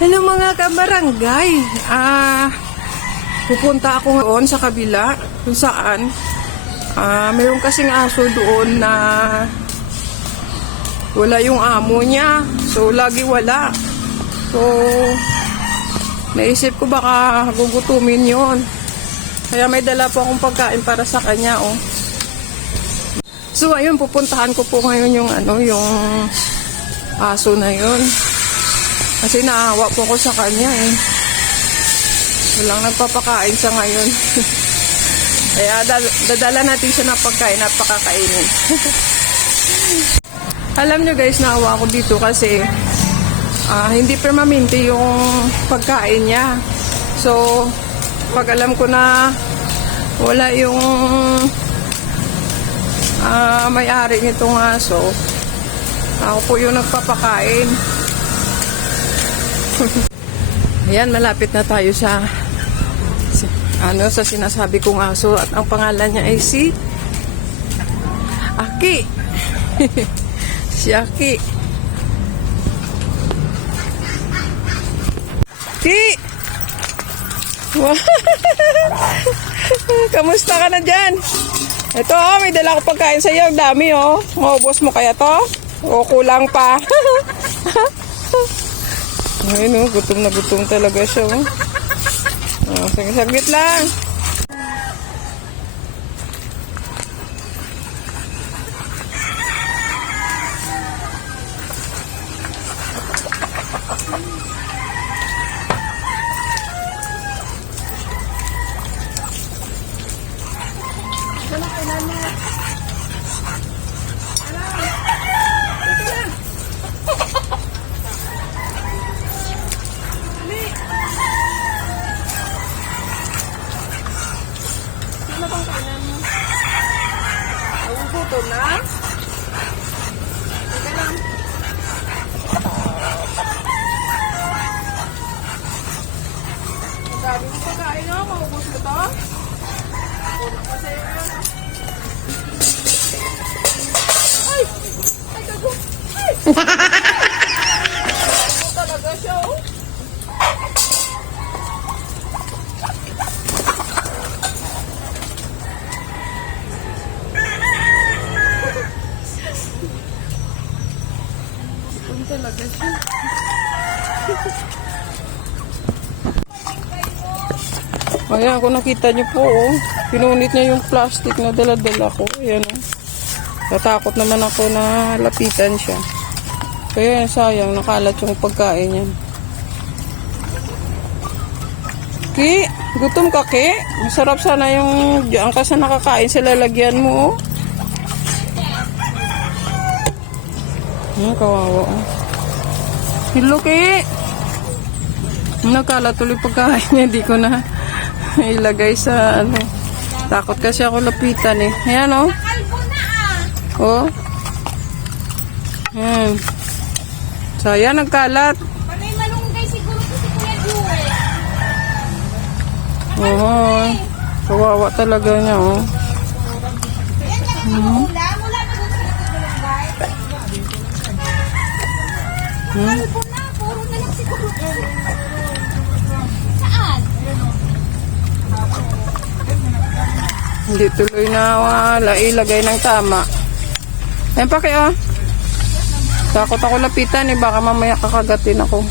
Hello mga kabarangay. Pupunta ako ngayon sa kabila kung saan mayroon kasing aso doon na wala yung amo niya. So lagi wala. So naisip ko baka gugutumin yon. Kaya may dala po akong pagkain para sa kanya, oh. So ayun, pupuntahan ko po ngayon yung yung aso na yon. Kasi naawa po ko sa kanya eh. Walang nagpapakain sa ngayon. Kaya dadala natin siya ng pagkain at pakakainin. Alam nyo guys, naawa ko dito kasi hindi permanente yung pagkain niya. So, pag alam ko na wala yung may-ari nitong aso, ako po yung nagpapakain. Ayan, malapit na tayo sa sinasabi kong aso at ang pangalan niya ay si Aki. Si Aki. Ki! Wow. Kamusta ka na dyan? Ito may dala ko pagkain sa iyo. Ang dami maubos mo kaya to? O kulang pa? Ayun gutom na gutom talaga siya. Saglit lang. Gutom na? Teka lang. Ang dami mo pagkain maubos mo to? Kulang pa sa'yo yan. Ay! Ay, gago! Ay! Ano talaga siya, talaga siya. Ayan, kung nakita niyo po, pinunit niya yung plastic na dala-dala ko. Ayan, natakot naman ako na lapitan siya. Kaya sayang, nakalat yung pagkain niya. Ki, gutom ka, Ki? Masarap sana yung diyan ka sa nakakain sa lalagyan mo, kawawa. Hello, Ki. Nakalat tuloy pagkain niya. Hindi ko na ilagay sa Takot kasi ako lapitan eh. Ayan, oh. Ayan. So, ayan, nagkalat. Panay malunggay siguro ko si Kuya Jewel. Oo. Kawawa talaga niya, oh. Ayan, wala na doon sa malunggay. Kalbo na, puro na lang siguro. Saan? Hindi tuloy na wala. Ilagay ng tama. Ayan pa kayo. Takot ako lapitan eh. Baka mamaya kakagatin ako.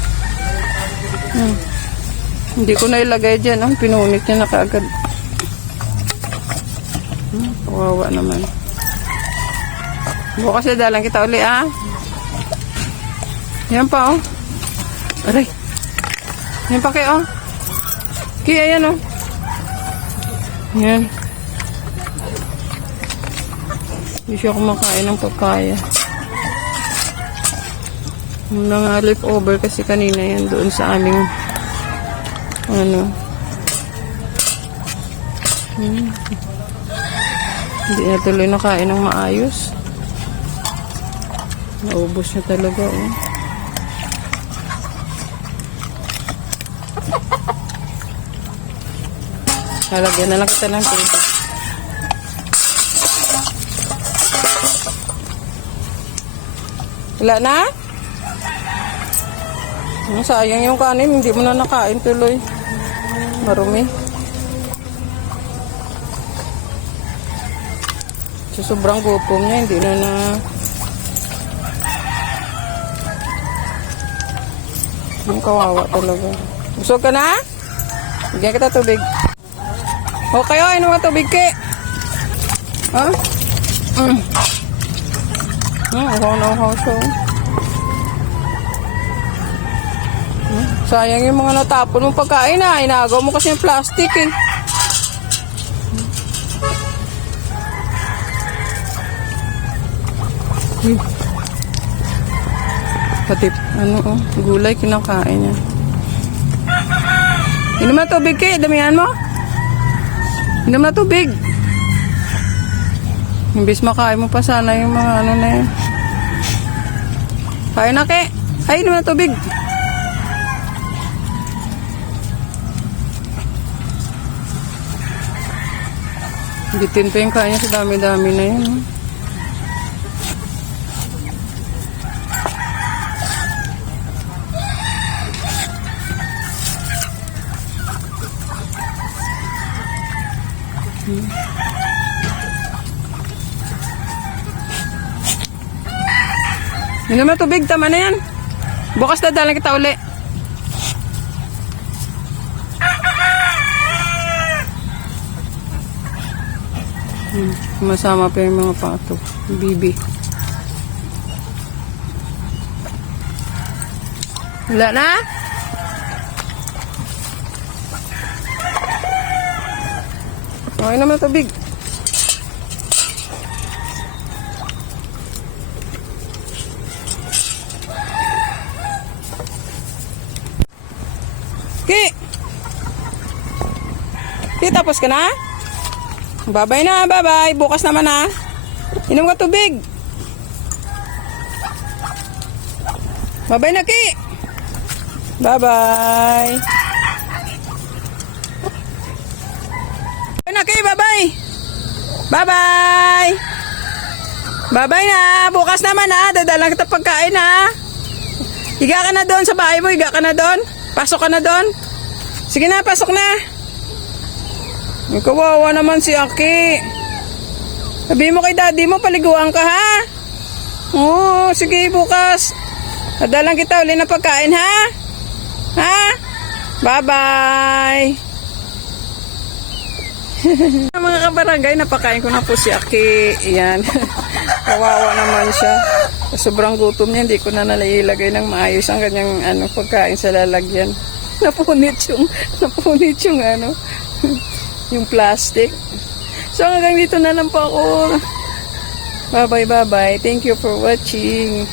Hindi ko na ilagay dyan. Pinunit niya na kaagad. Kawawa naman. Bukas na dalang kita uli Yan pa Aray. Yan pa kayo Kaya yan Yan. Hindi siya kumakain ng papaya. Mga leftover kasi kanina yan doon sa aming hindi na tuloy nakain ng maayos. Naubos na talaga Halagyan na lang kita ng tubig. Wala na? Sayang yung kanin, hindi mo na nakain tuloy. Marumi. So, sobrang gutom niya, hindi na yung kawawa talaga. Busog ka na? Bigyan kita tubig. Okay, oh, inom ka tubig, Ki. Ha? Uhaw na uhaw siya. Sayang yung mga natapon mong pagkain na. Inagaw mo kasi yung plastic eh. Pati, gulay kinakain niya. Inom na tubig, Ki. Damihan mo. Inom na tubig. Imbis makain mo pa sana yung mga na yun. Kain na, Ki. Ay, inom na tubig. Bitin pa yung kain niya sa dami-dami na yun. Inom na tubig, tama na yan. Bukas na dalang kita uli. Masama pa yung mga pato. Bibi. Wala na? Okay naman na tubig. Ki! Ki, tapos ka na? Bye-bye na, bye-bye. Bukas naman na. Inom ka tubig. Bye-bye na, Ki. Bye-bye. Bye na, Ki. Bye-bye. Bye-bye. Bye-bye na. Bukas naman na. Dadalang kita pagkain na. Higa ka na doon sa bahay mo. Higa ka na doon. Pasok ka na doon. Sige na, pasok na. May kawawa naman si Aki. Sabi mo kay daddy mo, paliguan ka ha? Oo, sige bukas. Dadalang kita uli na pagkain ha? Ha? Bye-bye. Mga kabarangay, napakain ko na po si Aki. Ayan. Kawawa naman siya. Sobrang gutom niya, hindi ko na nalailagay ng maayos ang kanyang pagkain sa lalagyan. Napunit yung yung plastic. So hanggang dito na lang po ako. Bye-bye. Thank you for watching.